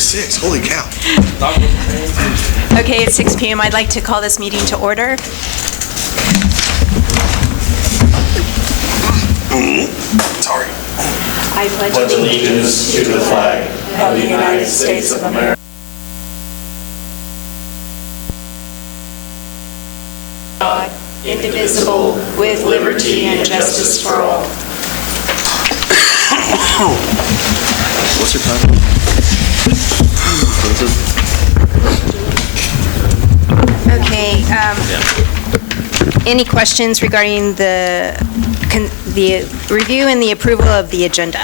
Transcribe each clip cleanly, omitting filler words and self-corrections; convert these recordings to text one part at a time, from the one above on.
6. Holy cow. Okay, it's 6 p.m. I'd like to call this meeting to order. Sorry. I pledge allegiance to the flag of the United States of America, God, indivisible, with liberty and justice for all. What's your time? Okay, any questions regarding the review and the approval of the agenda?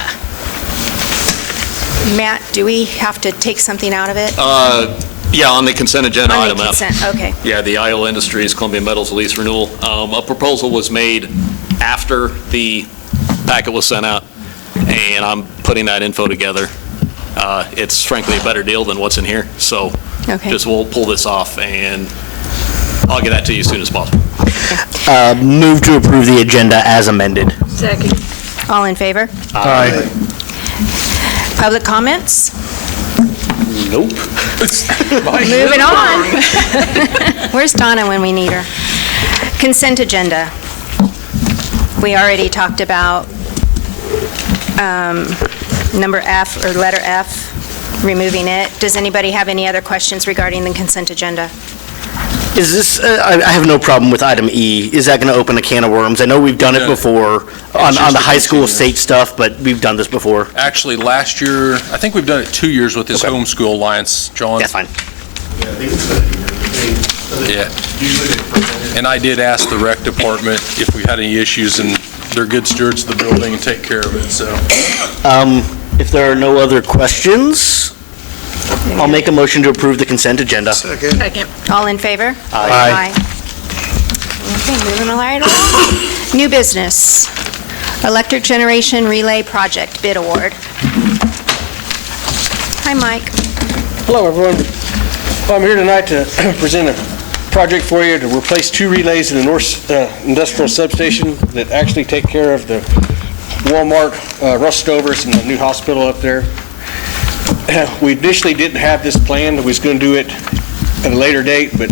Matt, do we have to take something out of it? Yeah, on the consent agenda On item the F. consent, okay. Yeah, the Iola Industries Columbia Metals lease renewal. A proposal was made after the packet was sent out, and I'm putting that info together. It's frankly a better deal than what's in here, so Okay. just we'll pull this off, and I'll get that to you as soon as possible. Move to approve the agenda as amended. Second. All in favor? Aye. Public comments? Nope. Moving on. Where's Donna when we need her? Consent agenda. We already talked about number F, or letter F, removing it. Does anybody have any other questions regarding the consent agenda? Is this, I have no problem with item E. Is that going to open a can of worms? I know we've done it before on the high school state stuff, but we've done this before. Actually, last year, I think we've done it 2 years with this Okay. homeschool alliance, John. That's fine. Yeah. And I did ask the rec department if we had any issues, and they're good stewards of the building and take care of it, so. If there are no other questions, I'll make a motion to approve the consent agenda. Second. All in favor? Aye. Okay, moving right along. New business. Electric generation relay project bid award. Hi, Mike. Hello, everyone. Well, I'm here tonight to present a project for you to replace 2 relays in the North Industrial Substation that actually take care of the Walmart Rustovers and the new hospital up there. We initially didn't have this planned. We was going to do it at a later date, but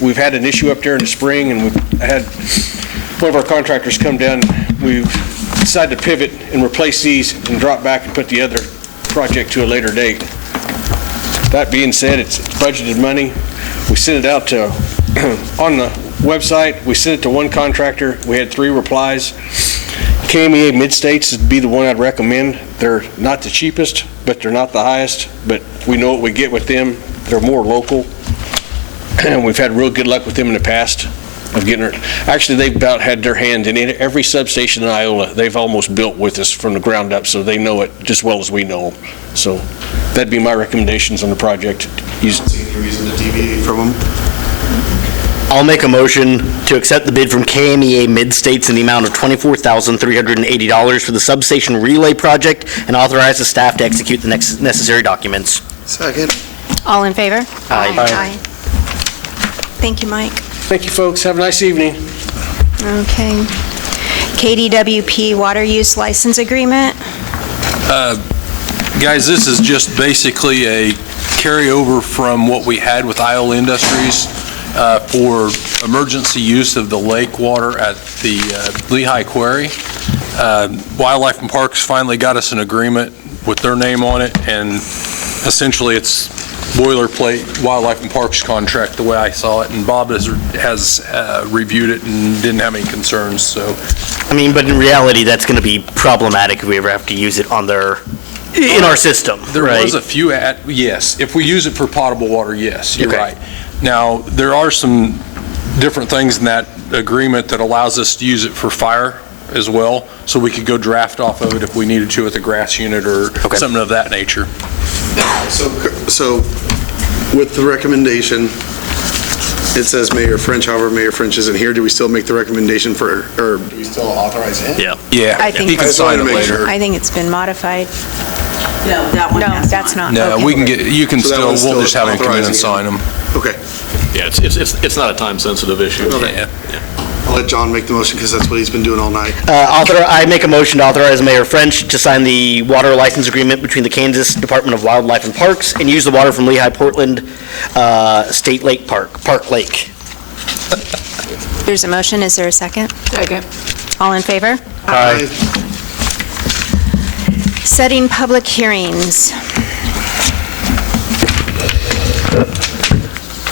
we've had an issue up there in the spring, and we've had one of our contractors come down. We've decided to pivot and replace these and drop back and put the other project to a later date. That being said, it's budgeted money. We sent it out to, on the website, we sent it to one contractor. We had 3 replies. KMEA Mid-States would be the one I'd recommend. They're not the cheapest, but they're not the highest, but we know what we get with them. They're more local, and we've had real good luck with them in the past of getting it. Actually, they've about had their hand in every substation in Iola. They've almost built with us from the ground up, so they know it just as well as we know. So that'd be my recommendations on the project. I don't see any reason to deviate from them. I'll make a motion to accept the bid from KMEA Mid-States in the amount of $24,380 for the substation relay project and authorize the staff to execute the necessary documents. Second. All in favor? Aye. Thank you, Mike. Thank you, folks. Have a nice evening. Okay. KDWP water use license agreement. Guys, this is just basically a carryover from what we had with Iola Industries for emergency use of the lake water at the Lehigh Quarry. Wildlife and Parks finally got us an agreement with their name on it, and essentially it's boilerplate Wildlife and Parks contract the way I saw it, and Bob has reviewed it and didn't have any concerns, so. I mean, but in reality, that's going to be problematic if we ever have to use it on in our system, There right? was a few, yes. If we use it for potable water, yes, you're Okay. right. Now, there are some different things in that agreement that allows us to use it for fire as well, so we could go draft off of it if we needed to with a grass unit or something of that nature. So with the recommendation, it says Mayor French, however, Mayor French isn't here. Do we still make the recommendation for, or do we still authorize him? Yeah. Yeah, I think he can I just sign wanted it to make later. sure. I think it's been modified. No, that one No, has that's not. No, Okay. we can get, you can So that still, one's we'll still just have him come in and authorizing sign them. Okay. Yeah, it's not a time-sensitive issue. Okay. Yeah. I'll let John make the motion because that's what he's been doing all night. I make a motion to authorize Mayor French to sign the water license agreement between the Kansas Department of Wildlife and Parks and use the water from Lehigh Portland State Lake Park Lake. There's a motion. Is there a second? Second. All in favor? Aye. Setting public hearings.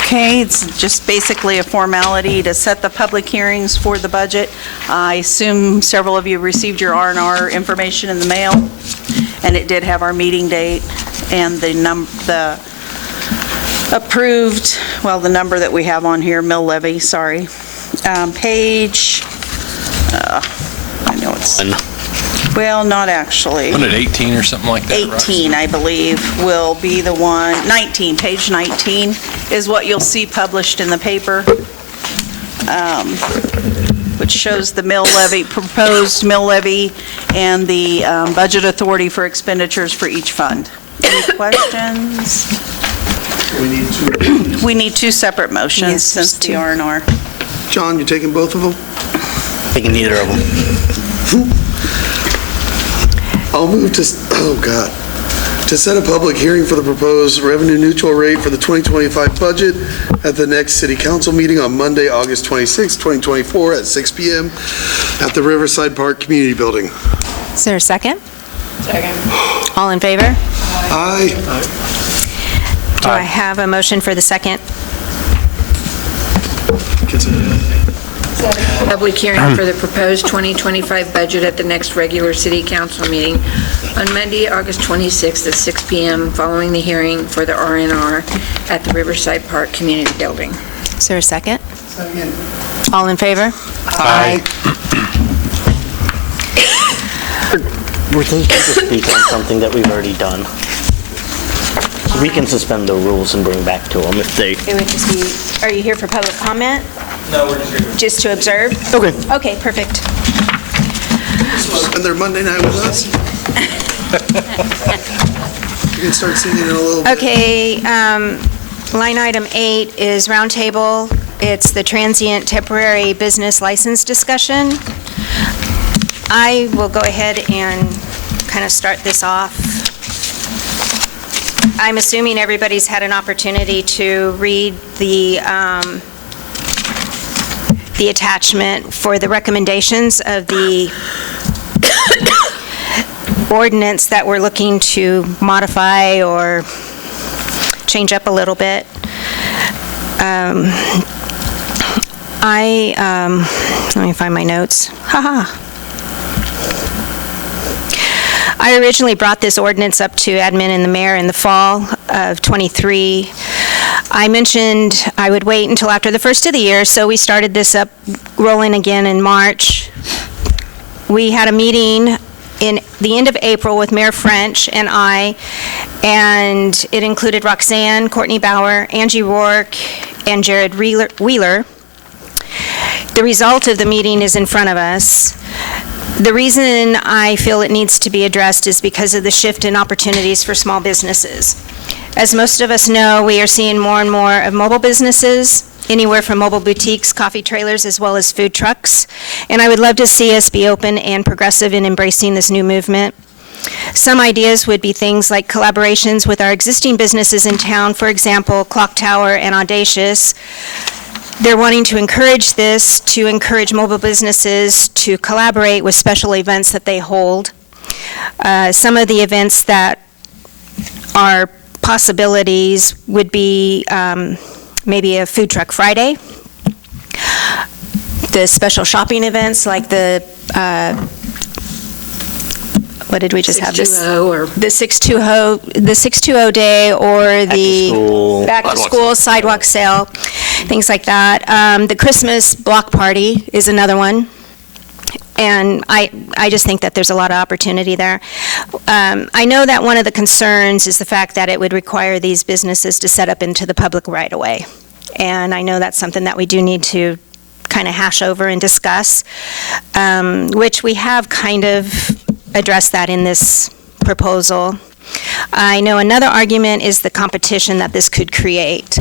Okay, it's just basically a formality to set the public hearings for the budget. I assume several of you received your R&R information in the mail, and it did have our meeting date and the approved, well, the number that we have on here, mill levy, sorry. Page, I know it's, well, not actually. Wasn't it 18 or something like that? 18, I believe, will be the one, 19, page 19 is what you'll see published in the paper, which shows the mill levy, proposed mill levy, and the budget authority for expenditures for each fund. Any questions? We need two separate motions Yes, since there's the R&R. John, you taking both of them? Taking neither of them. I'll move to, to set a public hearing for the proposed revenue neutral rate for the 2025 budget at the next city council meeting on Monday, August 26, 2024 at 6 p.m. at the Riverside Park Community Building. Is there a second? Second. All in favor? Aye. Do I have a motion for the second? Public hearing for the proposed 2025 budget at the next regular city council meeting on Monday, August 26th at 6 p.m. following the hearing for the R&R at the Riverside Park Community Building. Is there a second? Second. All in favor? Aye. Were they here to speak on something that we've already done? We can suspend the rules and bring back to them if they... It would just be, are you here for public comment? No, we're just here. Just to observe? Okay. Okay, perfect. And they're Monday night with us. You can start singing in a little bit. Okay, line item 8 is roundtable. It's the transient temporary business license discussion. I will go ahead and kind of start this off. I'm assuming everybody's had an opportunity to read the attachment for the recommendations of the ordinance that we're looking to modify or change up a little bit. Let me find my notes. I originally brought this ordinance up to admin and the mayor in the fall of '23. I mentioned I would wait until after the first of the year, so we started this up rolling again in March. We had a meeting in the end of April with Mayor French and I, and it included Roxanne, Courtney Bauer, Angie Rourke, and Jared Wheeler. The result of the meeting is in front of us. The reason I feel it needs to be addressed is because of the shift in opportunities for small businesses. As most of us know, we are seeing more and more of mobile businesses, anywhere from mobile boutiques, coffee trailers, as well as food trucks. And I would love to see us be open and progressive in embracing this new movement. Some ideas would be things like collaborations with our existing businesses in town, for example, Clock Tower and Audacious. They're wanting to encourage this, to encourage mobile businesses to collaborate with special events that they hold. Some of the events that are possibilities would be maybe a Food Truck Friday, the special shopping events like the, what did we just have? 620 or The 620 day, or the back to school sidewalk sale, things like that. The Christmas block party is another one. And I just think that there's a lot of opportunity there. I know that one of the concerns is the fact that it would require these businesses to set up into the public right away. And I know that's something that we do need to kind of hash over and discuss, which we have kind of addressed that in this proposal. I know another argument is the competition that this could create.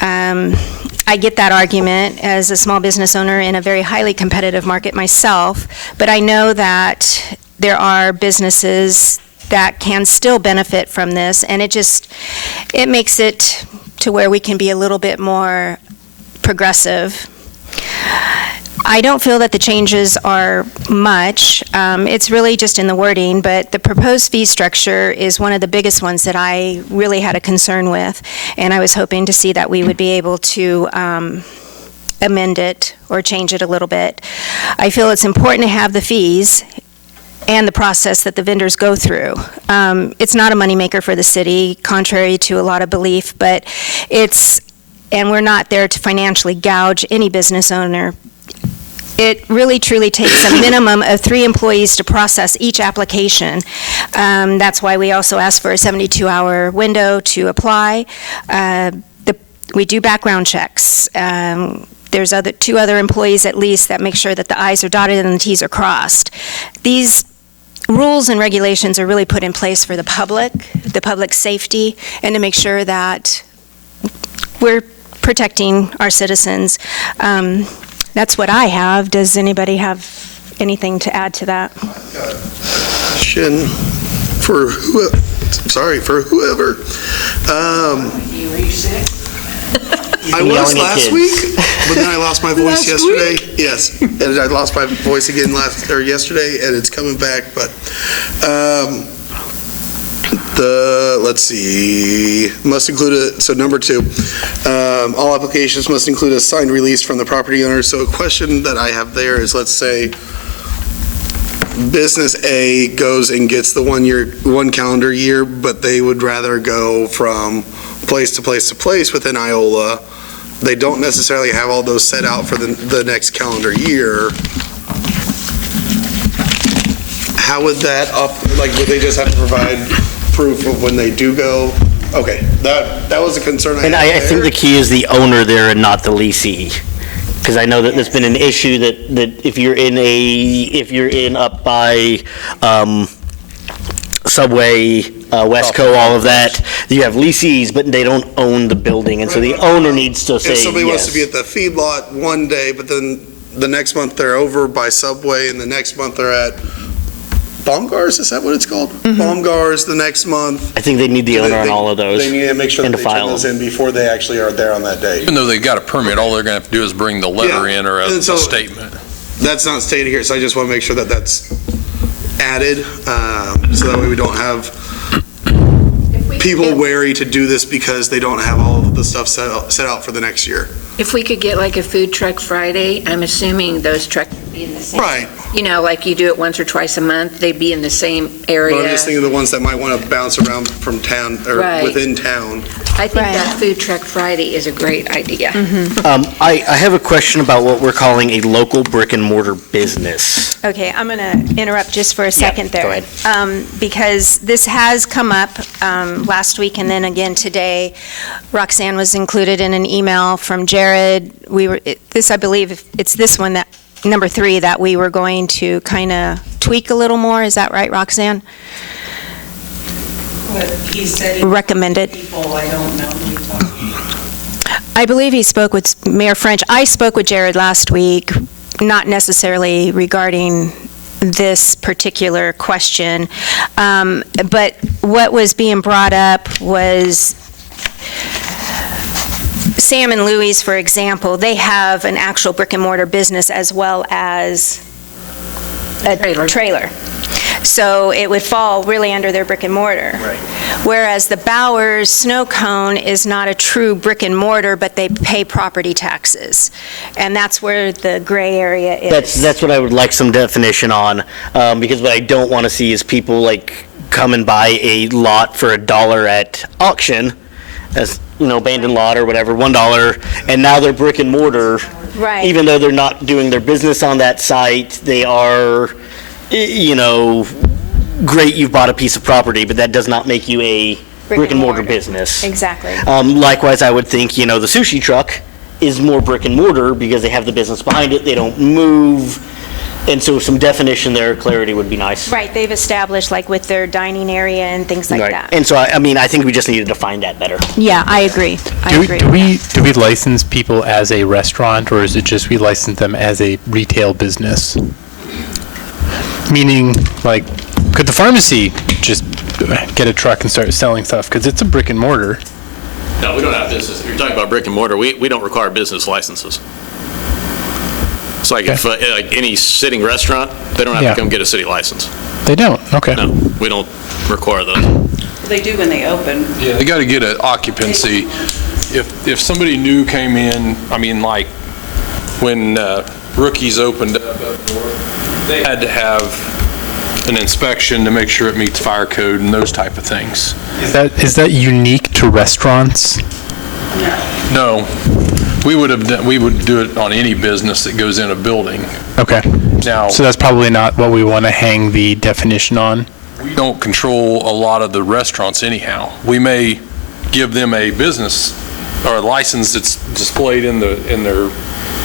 I get that argument as a small business owner in a very highly competitive market myself, but I know that there are businesses that can still benefit from this, and it makes it to where we can be a little bit more progressive. I don't feel that the changes are much. It's really just in the wording, but the proposed fee structure is one of the biggest ones that I really had a concern with, and I was hoping to see that we would be able to amend it or change it a little bit. I feel it's important to have the fees and the process that the vendors go through. It's not a moneymaker for the city, contrary to a lot of belief, but and we're not there to financially gouge any business owner. It really truly takes a minimum of 3 employees to process each application. That's why we also ask for a 72-hour window to apply. We do background checks. There's 2 other employees at least that make sure that the I's are dotted and the T's are crossed. These rules and regulations are really put in place for the public safety, and to make sure that we're protecting our citizens. That's what I have. Does anybody have anything to add to that? Question for whoever. I was last week, but then I lost my voice yesterday. Yes, and I lost my voice again yesterday, and it's coming back. But let's see, must include so number 2, all applications must include a signed release from the property owner. So a question that I have there is, let's say business A goes and gets the 1 calendar year, but they would rather go from place to place to place within Iola. They don't necessarily have all those set out for the next calendar year. How would that would they just have to provide proof of when they do go? Okay, that was a concern I had. And I think the key is the owner there and not the leasee. Because I know that there's been an issue that if you're in up by Subway, Westco, all of that, you have leasees, but they don't own the building, and so the owner needs to say yes. If somebody wants to be at the feedlot one day, but then the next month they're over by Subway, and the next month they're at Baumgars, is that what it's called? Mm-hmm. Baumgars the next month. I think they need the owner on all of those. They need to make sure that they turn those in before they actually are there on that day. Even though they got a permit, all they're going to have to do is bring the letter in or a statement. That's not stated here, so I just want to make sure that that's added, so that way we don't have people wary to do this because they don't have all of the stuff set out for the next year. If we could get like a food truck Friday, I'm assuming those trucks would be in the same. Right. You know, like you do it once or twice a month, they'd be in the same area. But I'm just thinking of the ones that might want to bounce around from town or within town. I think that food truck Friday is a great idea. Mm-hmm. I have a question about what we're calling a local brick and mortar business. Okay, I'm going to interrupt just for a second there. Go ahead. Because this has come up last week and then again today. Roxanne was included in an email from Jared. I believe it's this one, that number 3, that we were going to kind of tweak a little more. Is that right, Roxanne? He said recommended. People, I don't know who he's talking. I believe he spoke with Mayor French. I spoke with Jared last week, not necessarily regarding this particular question, but what was being brought up was Sam and Louie's, for example. They have an actual brick and mortar business as well as a trailer. So it would fall really under their brick and mortar. Right. Whereas the Bowers Snow Cone is not a true brick and mortar, but they pay property taxes. And that's where the gray area is. That's what I would like some definition on, because what I don't want to see is people like come and buy a lot for $1 at auction, as abandoned lot or whatever, $1, and now they're brick and mortar. Right. Even though they're not doing their business on that site, they are, great, you've bought a piece of property, but that does not make you a brick and mortar business. Exactly. Likewise, I would think, the sushi truck is more brick and mortar because they have the business behind it. They don't move. And so some definition there, clarity would be nice. Right, they've established, like, with their dining area and things like Right. that. And so, I mean, I think we just need to define that better. Yeah, I agree. I agree with that. Do we license people as a restaurant, or is it just we license them as a retail business? Meaning, like, could the pharmacy just get a truck and start selling stuff? Because it's a brick and mortar. No, we don't have business. If you're talking about brick and mortar, we don't require business licenses. It's like if like any sitting restaurant, they don't have Yeah. to come get a city license. They don't, okay. No, we don't require those. They do when they open. Yeah, they got to get an occupancy. If somebody new came in, I mean, like, when Rookies opened up north, they had to have an inspection to make sure it meets fire code and those type of things. Is that unique to restaurants? No, we would do it on any business that goes in a building. Okay. Now, So that's probably not what we want to hang the definition on. we don't control a lot of the restaurants anyhow. We may give them a business or a license that's displayed in their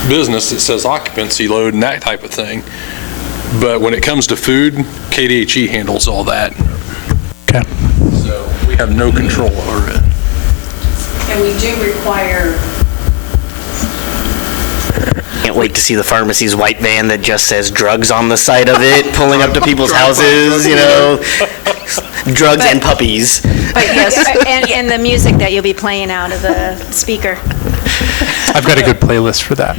business that says occupancy load and that type of thing. But when it comes to food, KDHE handles all that. Okay. So we have no control over it. And we do require, Can't wait to see the pharmacy's white van that just says drugs on the side of it, pulling up to people's houses, you know, drugs and puppies. But yes, and the music that you'll be playing out of the speaker. I've got a good playlist for that.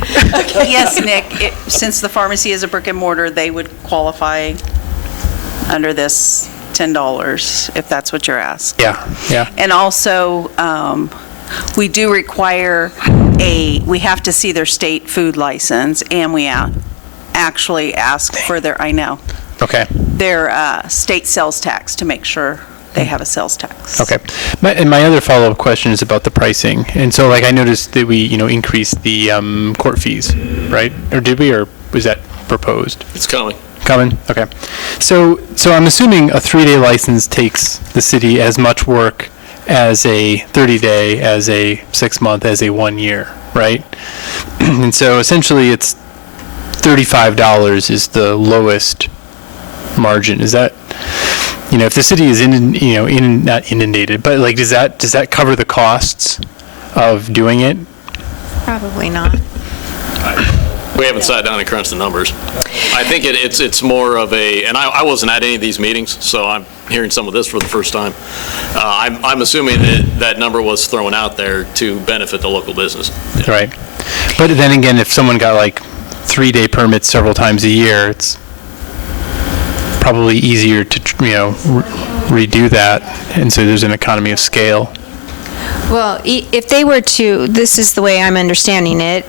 Yes, Nick, since the pharmacy is a brick and mortar, they would qualify under this $10, if that's what you're asking. Yeah. And also, we do require we have to see their state food license, and we actually ask for their state sales tax to make sure they have a sales tax. Okay. My other follow-up question is about the pricing. And so, like, I noticed that we, increased the court fees, right? Or did we, or was that proposed? It's coming. Coming? Okay. So I'm assuming a 3-day license takes the city as much work as a 30-day, as a 6-month, as a 1 year, right? And so essentially it's $35 is the lowest margin. Is that, if the city is not inundated, but like, does that cover the costs of doing it? Probably not. We haven't sat down and crunched the numbers. I think it's more of and I wasn't at any of these meetings, so I'm hearing some of this for the first time. I'm assuming that number was thrown out there to benefit the local business. Yeah. Right. But then again, if someone got like 3-day permits several times a year, it's probably easier to, redo that. And so there's an economy of scale. Well, if they were to, this is the way I'm understanding it,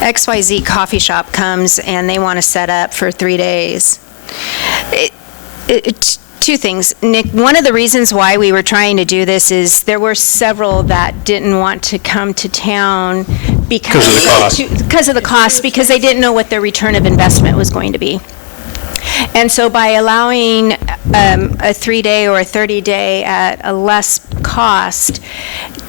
XYZ coffee shop comes and they want to set up for 3 days. Two things. Nick, one of the reasons why we were trying to do this is there were several that didn't want to come to town because of the cost. Because of the cost, because they didn't know what their return of investment was going to be. And so by allowing a 3-day or a 30-day at a less cost,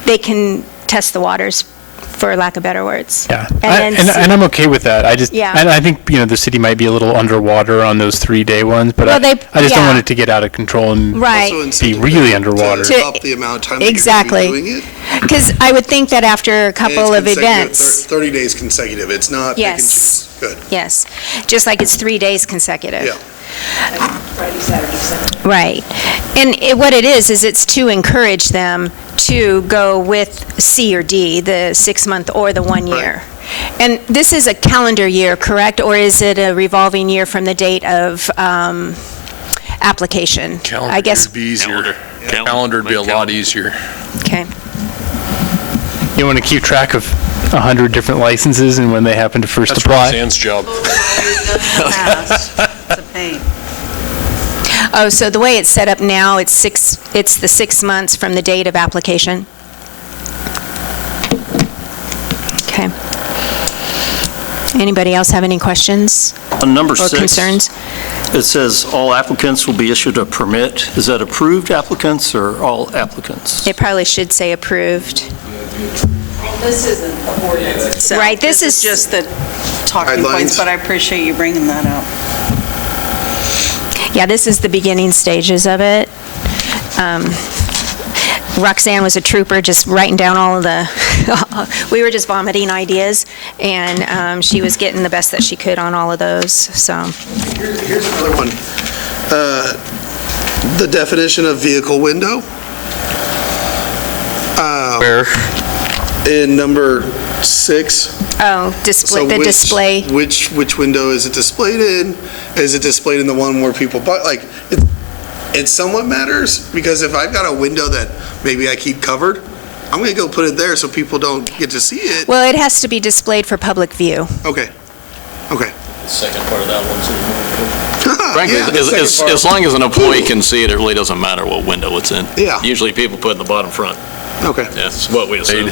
they can test the waters, for lack of better words. Yeah, And I'm okay with that. I just, Yeah. and I think, the city might be a little underwater on those 3-day ones, but Well, I just don't yeah. want it to get out of control and Right. Also be really underwater. To up the amount of time that Exactly. you're going to be doing it. Because I would think that after a And it's couple of consecutive, events, 30 days consecutive. It's not pick and Yes. choose. Good. yes, just like it's 3 days consecutive. Yeah. Friday, Saturday, Sunday. Right. And what it is it's to encourage them to go with C or D, the 6-month or the 1 year. And this is a calendar year, correct? Or is it a revolving year from the date of application? I guess, Calendar'd be easier. Calendar. Calendar'd be a lot easier. okay. You want to keep track of 100 different licenses and when they happen to first That's apply? Roxanne's job. It's a pain. Oh, so the way it's set up now, it's the 6 months from the date of application? Okay. Anybody else have any questions On number or 6, concerns? it says all applicants will be issued a permit. Is that approved applicants or all applicants? It probably should say approved. This isn't the ordinance itself. Right, this is- just the talking Guidelines. points, but I appreciate you bringing that up. Yeah, this is the beginning stages of it. Roxanne was a trooper, just writing down all of the, we were just vomiting ideas, and she was getting the best that she could on all of those, so. Here's another one. The definition of vehicle window. Where? In number 6. Oh, display, So the which- display. Which window is it displayed in? Is it displayed in the one where people buy, like, it somewhat matters, because if I've got a window that maybe I keep covered, I'm gonna go put it there so people don't get to see it. Well, it has to be displayed for public view. Okay, okay. The second part of that one, frankly, Yeah, the second part. as long as an employee can see it, it really doesn't matter what window it's in. Yeah. Usually people put it in the bottom front. Okay. Yeah, that's what we assume.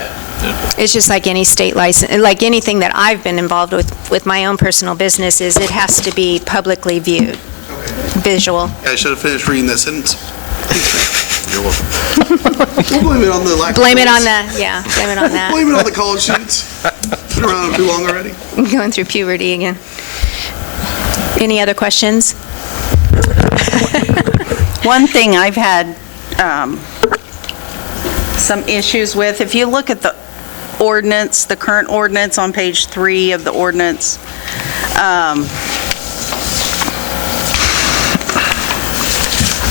It's just like any state license, like anything that I've been involved with my own personal business, is it has to be publicly viewed, visual. I should have finished reading that sentence. You're welcome. We'll blame it on the lack of Blame it on notice. blame it on that. Blame it on the college students. Been around too long already. Going through puberty again. Any other questions? One thing I've had some issues with, if you look at the ordinance, the current ordinance on page 3 of the ordinance,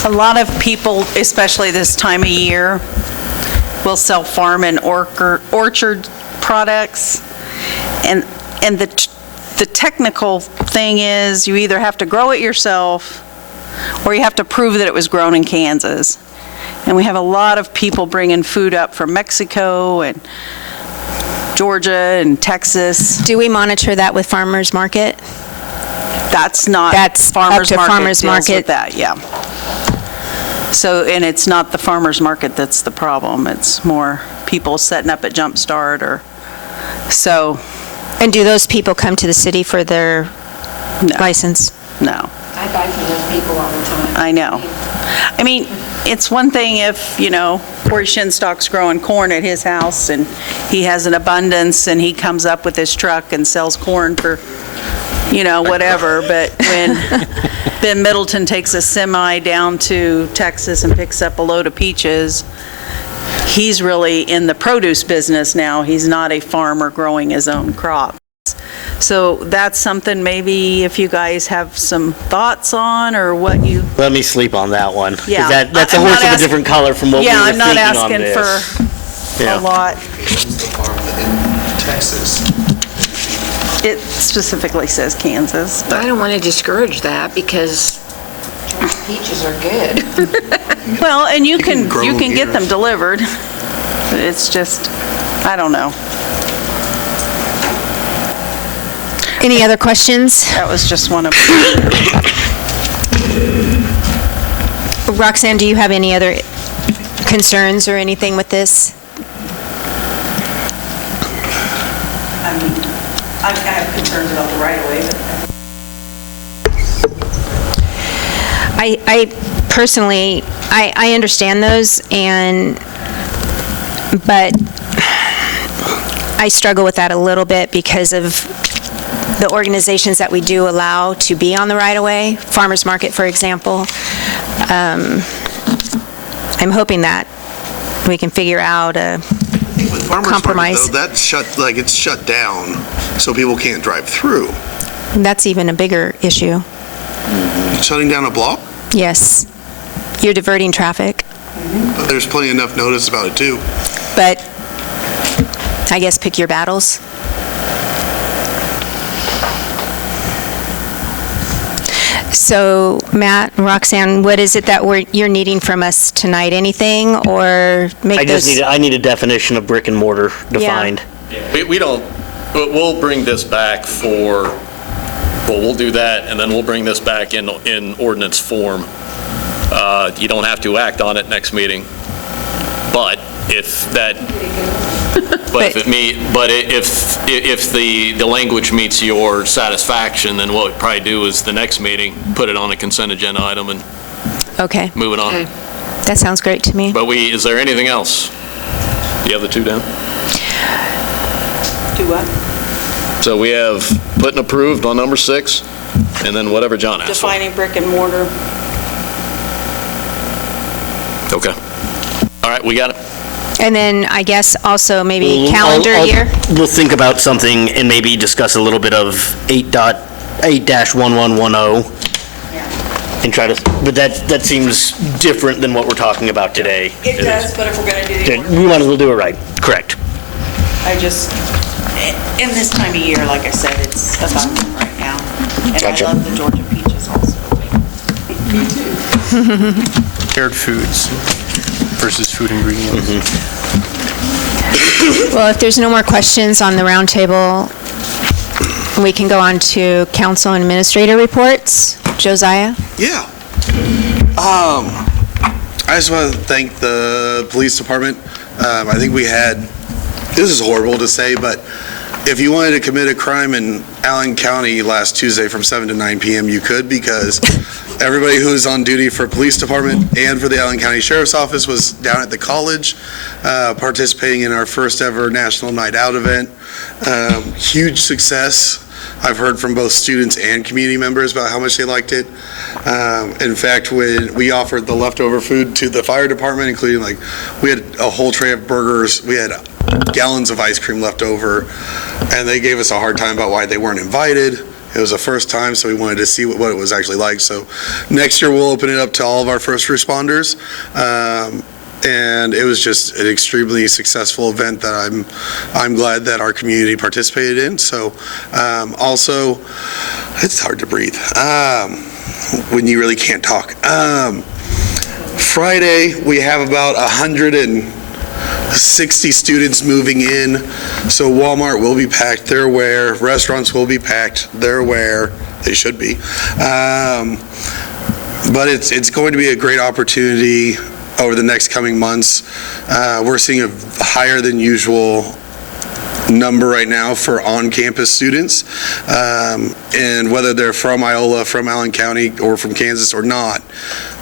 a lot of people, especially this time of year, will sell farm and orchard products. And the technical thing is you either have to grow it yourself or you have to prove that it was grown in Kansas. And we have a lot of people bringing food up from Mexico and Georgia and Texas. Do we monitor that with farmers market? That's not. That's Farmers up to Market farmers deals market. with that, yeah. So, and it's not the farmers market that's the problem. It's more people setting up at Jumpstart or, so, And do those people come to the city for their no, license? no. I buy from those people all the time. I know. I mean, it's one thing if, Corey Shinstock's growing corn at his house and he has an abundance and he comes up with his truck and sells corn for, whatever. But when Ben Middleton takes a semi down to Texas and picks up a load of peaches, he's really in the produce business now. He's not a farmer growing his own crops. So that's something maybe if you guys have some thoughts on or what you. Let me sleep on that one. 'cause Yeah. That's a I'm horse not of a different color from what we were Yeah, I'm thinking not on asking this. for Yeah. a lot. Farm in Texas. It specifically says Kansas, but, I don't want to discourage that because peaches are good. well, and you can grow get here. them delivered. It's just, I don't know. Any other questions? That was just one of, Roxanne, do you have any other concerns or anything with this? I have concerns about the right-of-way, but. I personally, I understand those, but I struggle with that a little bit because of the organizations that we do allow to be on the right-of-way, Farmers Market, for example. I'm hoping that we can figure out a With farmers compromise. market, though, that's it's shut down, so people can't drive through. That's even a bigger issue. Shutting down a block, Yes. You're diverting traffic, but there's plenty enough notice about it too. but I guess pick your battles. So, Matt, Roxanne, what is it that you're needing from us tonight? Anything, or make those? I need a definition of brick and mortar defined. We don't, but we'll bring this back we'll do that, and then we'll bring this back in ordinance form. You don't have to act on it next meeting, but if the language meets your satisfaction, then what we'd probably do is the next meeting, put it on a consent agenda item and Okay, move it on. Okay. that sounds great to me. But is there anything else? Do you have the two down? Do what? So we have put and approved on number 6, and then whatever John asked for. Defining brick and mortar. Okay. All right, we got it. And then I guess also maybe Well, calendar year? We'll think about something and maybe discuss a little bit of 8.8-1110 and try to, but that seems different than what we're talking about today. It does, but if we're going to do the order, We might as well do it right. Correct. I just, in this time of year, like I said, it's abundant right now. And Gotcha. I love the Georgia peaches also. Prepared foods versus food ingredients. Well, if there's no more questions on the roundtable, we can go on to council and administrator reports. Josiah? Yeah. I just want to thank the police department. I think we had, this is horrible to say, but if you wanted to commit a crime in Allen County last Tuesday from 7 to 9 p.m., you could, because everybody who's on duty for police department and for the Allen County Sheriff's Office was down at the college participating in our first ever National Night Out event. Huge success. I've heard from both students and community members about how much they liked it. In fact, when we offered the leftover food to the fire department, including we had a whole tray of burgers, we had gallons of ice cream left over, and they gave us a hard time about why they weren't invited. It was the first time, so we wanted to see what it was actually like. So next year we'll open it up to all of our first responders. And it was just an extremely successful event that I'm glad that our community participated in. So also, it's hard to breathe when you really can't talk. Friday, we have about 160 students moving in. So Walmart will be packed, they're where. Restaurants will be packed, they're where. They should be. But it's going to be a great opportunity over the next coming months. We're seeing a higher than usual number right now for on-campus students. And whether they're from Iola, from Allen County, or from Kansas or not,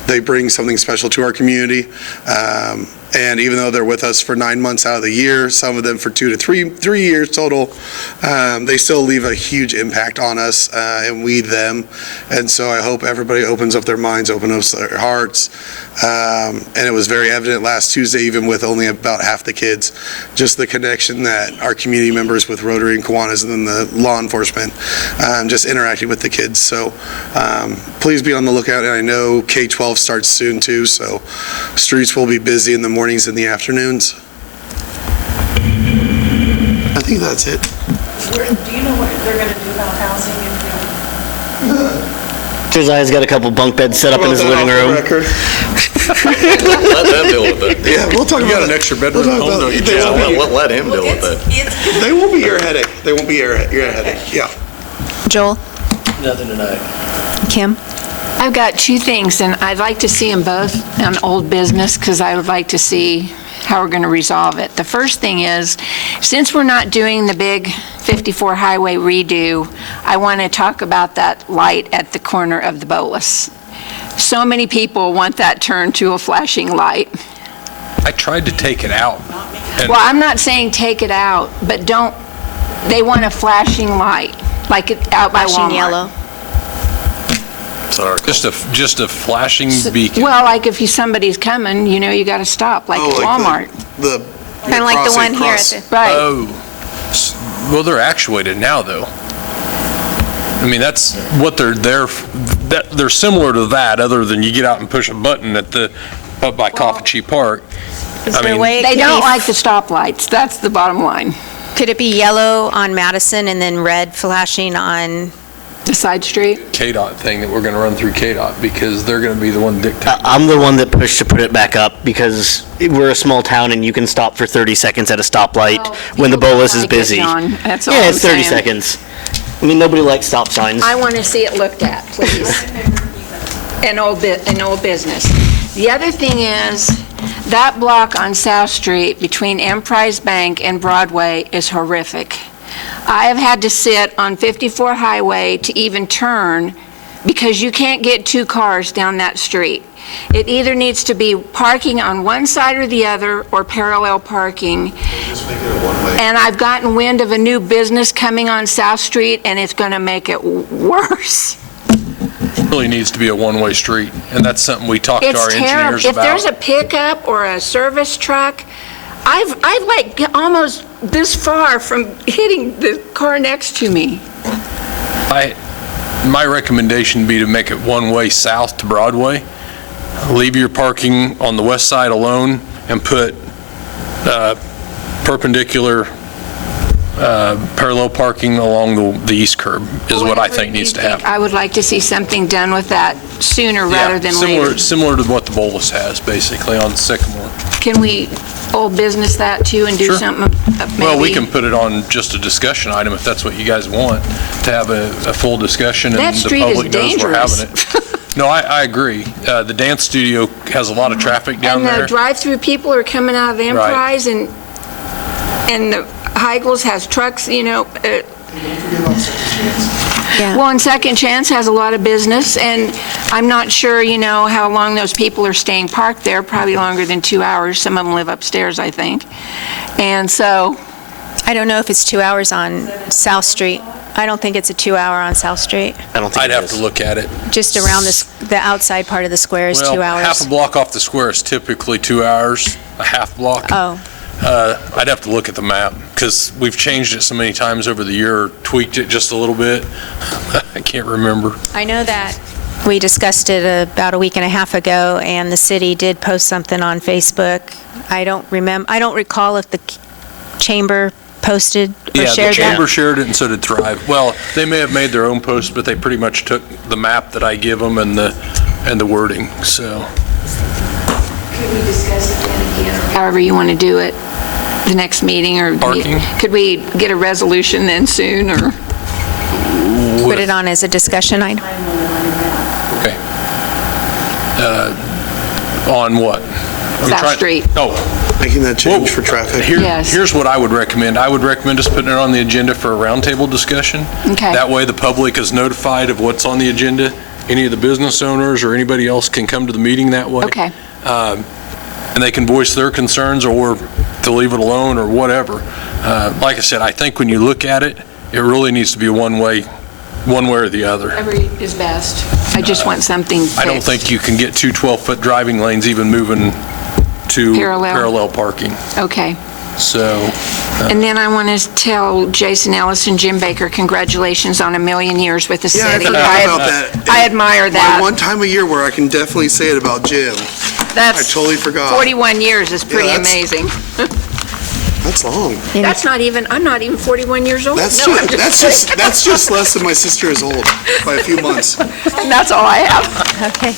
they bring something special to our community. And even though they're with us for 9 months out of the year, some of them for 2 to 3 years total, they still leave a huge impact on us, and we them. And so I hope everybody opens up their minds, opens up their hearts. And it was very evident last Tuesday, even with only about half the kids, just the connection that our community members with Rotary and Kiwanis and then the law enforcement just interacting with the kids. So please be on the lookout. And I know K-12 starts soon too, so streets will be busy in the mornings and the afternoons. I think that's it. Do you know what they're going to do about housing in Josiah's got a couple bunk beds set up in his living room. Let them deal with it. Yeah, we'll talk about an extra bedroom we'll at talk home, about- don't you? they Yeah, won't be- let him deal with it. They won't be your headache. They won't be your headache. Yeah. Joel? Nothing tonight. Kim? I've got two things, and I'd like to see them both on old business, because I would like to see how we're going to resolve it. The first thing is, since we're not doing the big 54 highway redo, I want to talk about that light at the corner of the Bolus. So many people want that turned to a flashing light. I tried to take it out. And Well, I'm not saying take it out, but they want a flashing light, like it out by Walmart. Flashing yellow. Sorry. just a flashing beacon. Well, like if somebody's coming, you got to stop, like at Walmart. Kind of like the one here at the... Right. Oh, well, they're actuated now, though. I mean, that's what they're there. They're similar to that, other than you get out and push a button up by Coffee Park. Is there a way it They could don't be- like the stoplights, that's the bottom line. Could it be yellow on Madison and then red flashing on... The side street? KDOT thing that we're going to run through KDOT, because they're going to be the one dictating. I'm the one that pushed to put it back up because we're a small town and you can stop for 30 seconds at a stoplight when the bolus is Like it, busy. John. That's all Yeah, I'm it's 30 saying. seconds. I mean, nobody likes stop signs. I want to see it looked at, please. An old business. The other thing is, that block on South Street between Emprise Bank and Broadway is horrific. I have had to sit on 54 Highway to even turn because you can't get two cars down that street. It either needs to be parking on one side or the other, or parallel parking. Just make it a one-way. And I've gotten wind of a new business coming on South Street, and it's going to make it worse. Really needs to be a one-way street, and that's something we talked to our It's terrible. engineers If there's a about. pickup or a service truck, I've like almost this far from hitting the car next to me. My recommendation would be to make it one-way south to Broadway. Leave your parking on the west side alone and put perpendicular parallel parking along the east curb is what I think needs to happen. I would like to see something done with that sooner rather than later. Similar to what the Bolus has, basically, on Sycamore. Can we old business that too and do Sure. something maybe? Well, we can put it on just a discussion item if that's what you guys want, to have a full discussion and That the street is public knows we're having dangerous. it. No, I agree. The dance studio has a lot of traffic down And the there. drive-through people are coming out of the Enterprise, and the Heigels has trucks, you know. Yeah. Well, and Second Chance has a lot of business, and I'm not sure, you know, how long those people are staying parked there, probably longer than 2 hours. Some of them live upstairs, I think. And so, I don't know if it's 2 hours on South Street. I don't think it's a 2 hour on South Street. I don't think I'd it have is. to look at it. Just around the outside part of the square is 2 Well, hours. half a block off the square is typically 2 hours, a half block. Oh, I'd have to look at the map, because we've changed it so many times over the year, tweaked it just a little bit. I can't remember. I know that we discussed it about a week and a half ago, and the city did post something on Facebook. I don't recall if the chamber posted or Yeah, shared the chamber that. shared it, and so did Thrive. Well, they may have made their own post, but they pretty much took the map that I give them and the wording, so. could we discuss it then again? However you want to do it, the next meeting, or Parking? could we get a resolution then soon, or? Put it on as a discussion item. Okay. On what? I'm South trying- Street. Oh, Making that change Whoa. for traffic. Yes. Here's what I would recommend. I would recommend us putting it on the agenda for a roundtable discussion. Okay. That way, the public is notified of what's on the agenda. Any of the business owners or anybody else can come to the meeting that way. Okay. And they can voice their concerns, or to leave it alone, or whatever. Like I said, I think when you look at it, it really needs to be one way or the other. Whatever is best. I just want something fixed. I don't think you can get two 12-foot driving lanes even moving to Parallel. parallel parking. Okay. So, And then I want to tell Jason Ellis and Jim Baker, congratulations on 1,000,000 years with the Yeah, I city. forgot about that. I admire My that. one time a year where I can definitely say it about Jim. I That's totally forgot. 41 years is pretty Yeah, that's- amazing. That's long. That's not even, I'm not even 41 years old. That's No, I'm that's just less than my sister is old by a few months. And that's all I have. Okay.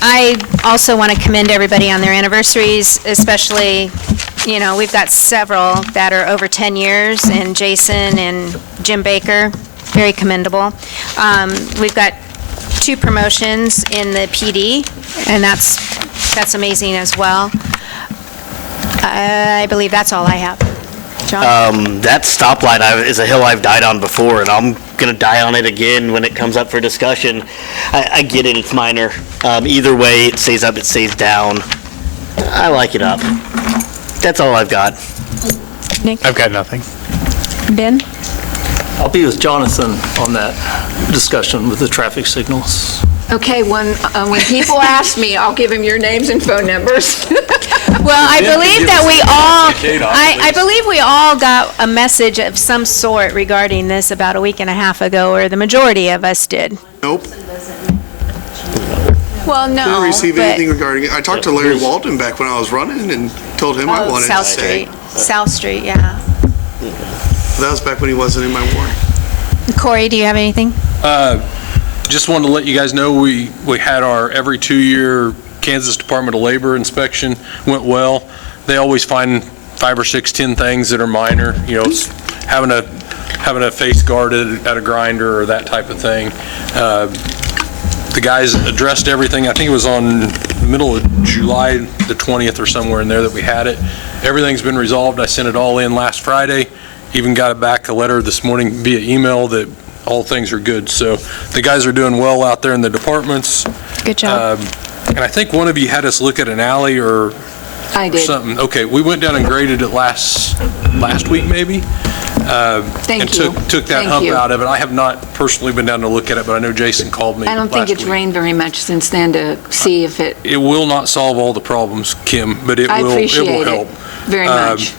I also want to commend everybody on their anniversaries, especially, you know, we've got several that are over 10 years, and Jason and Jim Baker, very commendable. We've got 2 promotions in the PD, and that's amazing as well. I believe that's all I have. John? That stoplight is a hill I've died on before, and I'm going to die on it again when it comes up for discussion. I get it, it's minor. Either way, it stays up, it stays down. I like it up. That's all I've got. Nick? I've got nothing. Ben? I'll be with Jonathan on that discussion with the traffic signals. Okay, when people ask me, I'll give them your names and phone numbers. Well, I Jim can believe give that us we an all, update on it, I please. believe we all got a message of some sort regarding this about a week and a half ago, or the majority of us did. Nope. Well, no, Didn't receive but- anything regarding it. I talked to Larry Walton back when I was running and told him I Oh, wanted to South stay. Street. South Street, yeah. That was back when he wasn't in my ward. Corey, do you have anything? just wanted to let you guys know we had our every 2-year Kansas Department of Labor inspection. Went well. They always find 5 or 6, 10 things that are minor, you know, having a face guard at a grinder or that type of thing. The guys addressed everything. I think it was on the middle of July the 20th or somewhere in there that we had it. Everything's been resolved. I sent it all in last Friday. Even got it back a letter this morning via email that all things are good. So the guys are doing well out there in the departments. Good job. And I think one of you had us look at an alley or I did. something. Okay, we went down and graded it last week, maybe? Thank And you. took that Thank hump you. out of it. I have not personally been down to look at it, but I know Jason called me I don't think last it's week. rained very much since then to see if it, It will not solve all the problems, Kim, but it I will appreciate help. it very much.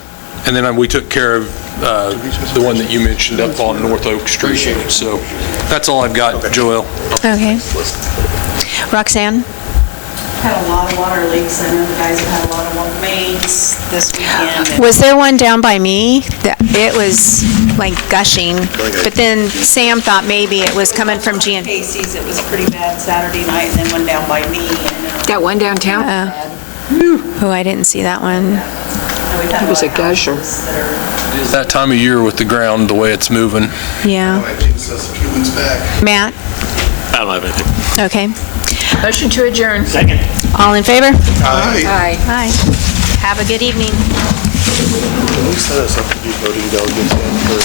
And then we took care of the one that you mentioned up on North Oak Street. So that's all I've got, Joelle. Okay. Roxanne? Had a lot of water leaks. I know the guys have had a lot of water mains this weekend. and- Was there one down by me? It was like gushing, but then Sam thought maybe it was coming from GN. Casey's, it was pretty bad Saturday night, and then one down by me. And, That one downtown? Oh, I didn't see that one. we've had It was lot a of gusher. houses that are- It's that time of year with the ground, the way it's moving. Yeah. I jinxed us a few weeks back. Matt? I don't have anything. Okay. Motion to adjourn. All in favor? Aye. Aye. Aye. Have a good evening. Who set us up to be voting delegates in for